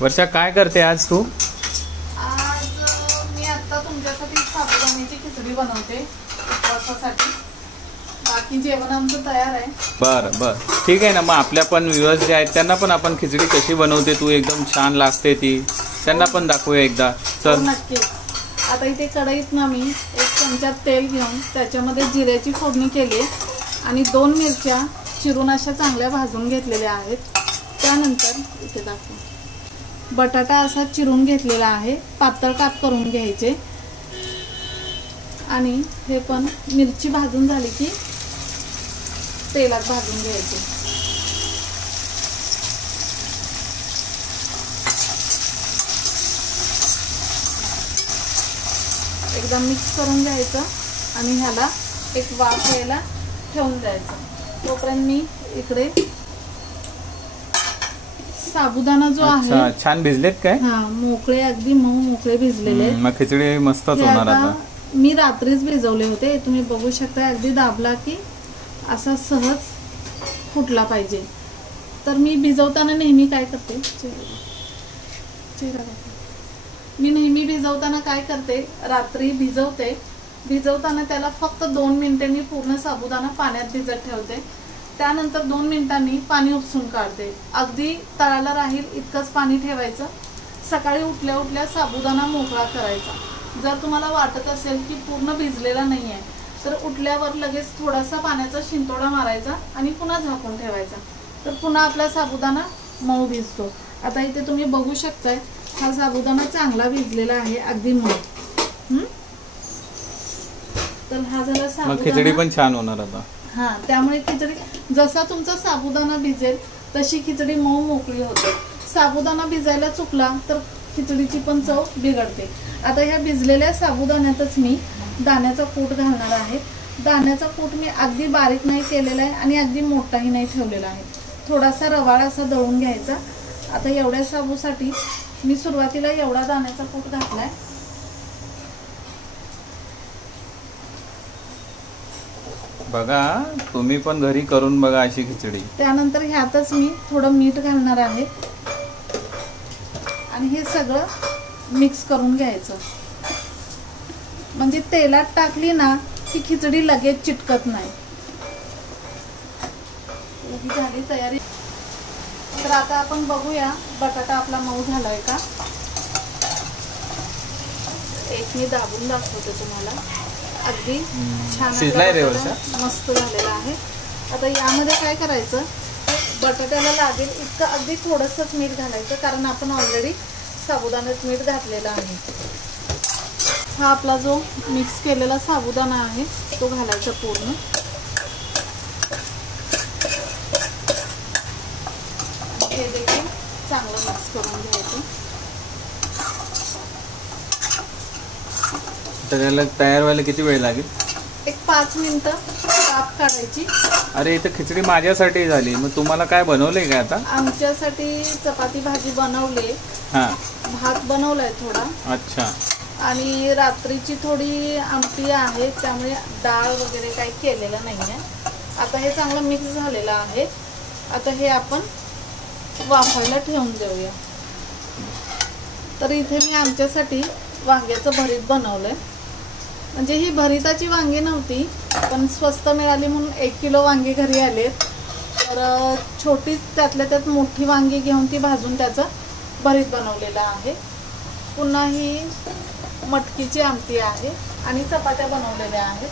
वर्षा काय करते आज तू? आज मी आता तुमच्यासाठी साबुदाण्याची खिचडी बनवते उपवासासाठी. बाकी जेवण आमचं तयार आहे. बर बर ठीक आहे ना. मग आपल्या पण व्ह्युअर्स जे आहेत त्यांना पण आपण खिचडी कशी बनवते तू एकदम छान लागते ती त्यांना पण दाखवूया एकदा. चल नक्कीच. आता इथे कढईत ना मी 1 चमचा तेल घेऊन त्याच्यामध्ये जिऱ्याची फोडणी केली आणि 2 मिरच्या चिरून अशा चांगल्या भाजून घेतलेल्या आहेत. त्यानंतर इथे दाखव बटाटा असा चिरून घेतलेला आहे. पातळ काप करून घ्यायचे आणि हे पण मिरची भाजून झाली की तेलात भाजून घ्यायचे. एकदा मिक्स करून घ्यायचं आणि ह्याला एक वाफ यायला ठेवून द्यायचं. तोपर्यंत मी इकडे साबुदाणा जो आहे छान भिजलेत काय? हा, मोकळे अगदी मऊ मोकळे भिजलेले. मग खिचडी मस्तच होणार. आता मी रात्रीच भिजवले होते. तुम्ही बघू शकता अगदी दाबला की असा सहज फुटला पाहिजे. तर मी भिजवताना नेहमी काय करते मी नेहमी भिजवताना काय करते रात्री भिजवताना त्याला फक्त 2 मिनिटे मी पूर्ण साबुदाणा पाण्यात भिजत ठेवते. त्यानंतर 2 मिनिटांनी पाणी उपसून काढते. अगदी तळाला राहील इतकंच पाणी ठेवायचं. सकाळी उठल्या उठल्या साबुदाणा मोकळा करायचा. जर तुम्हाला वाटत असेल की पूर्ण भिजलेला नाही आहे तर उठल्यावर लगेच थोडासा पाण्याचा शिंतोडा मारायचा आणि पुन्हा झाकून ठेवायचा. तर पुन्हा आपला साबुदाणा मऊ भिजतो. आता इथे तुम्ही बघू शकताय हा साबुदाणा चांगला भिजलेला आहे अगदी मऊ. तर हा झाला साबुदाणा. खिचडी पण छान होणार आता. हा, त्यामुळे खिचडी जसा तुमचा साबुदाणा भिजेल तशी खिचडी मऊ मोकळी होते. साबुदाणा भिजायला चुकला तर खिचडीची पण चव बिघडते. आता ह्या भिजलेल्या साबुदाण्यातच मी दाण्याचा कूट घालणार आहे. दाण्याचा कूट मी अगदी बारीक नाही केलेला आहे आणि अगदी मोठाही नाही ठेवलेला आहे. थोडासा रवाळ असा दळून घ्यायचा. आता एवढ्या साबूसाठी मी सुरुवातीला एवढा दाण्याचा कूट घातलाय. बघा तुम्ही पण घरी करून बघा अशी खिचडी. त्यानंतर ह्यातच मी थोडं मीठ घालणार आहे आणि हे सगळं मिक्स करून घ्यायचं. म्हणजे तेलात टाकली ना की खिचडी लगेच चिटकत नाही. झाली तयारी. तर आता आपण बघूया बटाटा आपला मऊ झालाय का. एक मी दाबून दाखवते तुम्हाला. अगदी छान शिजलाय रे वर्षा. मस्त झालेला आहे. आता यामध्ये काय करायचं बटाट्याला लागेल इतकं अगदी थोडंसंच मीठ घालायचं कारण आपण ऑलरेडी साबुदाण्यात मीठ घातलेलं आहे. हा आपला जो मिक्स केलेला साबुदाणा आहे तो घालायचा पूर्ण. हे देखील चांगलं मिक्स करून घ्यायचं. त्याला तयार व्हायला किती वेळ लागेल? एक 5 मिनिटं काप काढायची. अरे इथं खिचडी माझ्यासाठी झाली. मग तुम्हाला काय बनवलंय का आता? आमच्यासाठी चपाती भाजी बनवले. हा, भात बनवलाय थोडा. अच्छा. आणि रात्रीची थोडी आमटी आहे त्यामुळे डाळ वगैरे काही केलेलं नाहीये. आता हे चांगलं मिक्स झालेलं आहे. आता हे आपण वाफायला ठेवून देऊया. तर इथे मी आमच्यासाठी वांग्याचं भरीत बनवलंय. म्हणजे ही भरीताची वांगी नव्हती पण स्वस्त मिळाली म्हणून 1 किलो वांगी घरी आलेत. तर छोटी त्यातल्या त्यात मोठी वांगी घेऊन ती भाजून त्याचं भरीत बनवलेलं आहे. पुन्हा ही मटकीची आमटी आहे आणि चपात्या बनवलेल्या आहेत.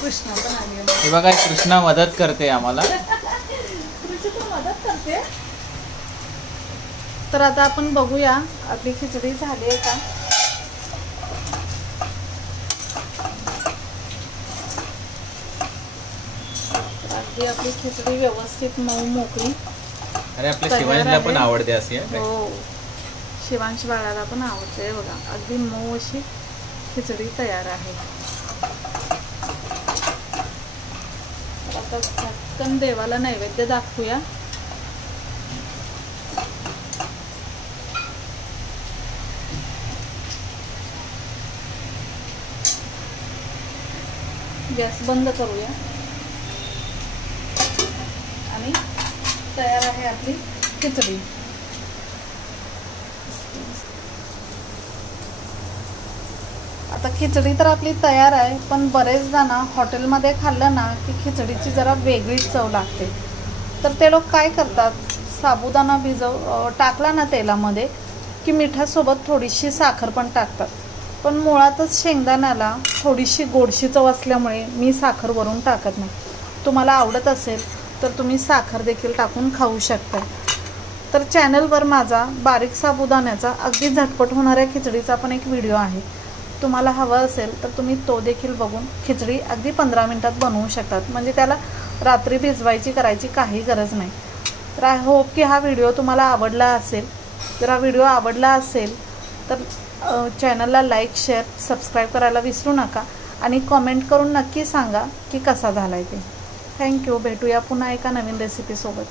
कृष्णा पण आली आहे. हे बघा कृष्णा मदत करते आम्हाला. कृष्णा मदत करते. तर आता आपण बघूया आपली खिचडी झाली आहे का. अगदी आपली खिचडी व्यवस्थित मऊ मोकळी. अरे आपल्या शिवांशला पण आवडते अशी. हो, शिवांश बाळाला पण आवडते. बघा अगदी मऊ अशी खिचडी तयार आहे. आता झटकन देवाला नैवेद्य दाखवूया. गॅस बंद करूया आणि तयार आहे आपली खिचडी. आता खिचडी तर आपली तयार आहे, पण बरेचदा ना हॉटेलमध्ये खाल्लं ना की खिचडीची जरा वेगळीच चव लागते. तर ते लोक काय करतात, साबुदाणा टाकला ना तेलामध्ये की मिठासोबत थोडीशी साखर पण टाकतात. पण मुळातच शेंगदाण्याला थोडीशी गोडशी चव असल्यामुळे मी साखर वरून टाकत नाही. तुम्हाला आवडत असेल तर तुम्ही साखर देखील टाकून खाऊ शकता. तर चॅनलवर माझा बारीक साबुदाण्याचा अगदी झटपट होणाऱ्या खिचडीचा पण एक व्हिडिओ आहे. तुम्हाला हवं असेल तर तुम्ही तो देखील बघून खिचडी अगदी 15 मिनिटात बनवू शकतात. म्हणजे त्याला रात्री भिजवायची करायची काही गरज नाही. तर आय होप की हा व्हिडिओ तुम्हाला आवडला असेल. जर हा व्हिडिओ आवडला असेल तर चॅनलला लाईक, शेअर, सबस्क्राईब करायला विसरू नका आणि कॉमेंट करून नक्की सांगा की कसा झाला आहे ते. थँक्यू. भेटूया पुन्हा एका नवीन रेसिपीसोबत.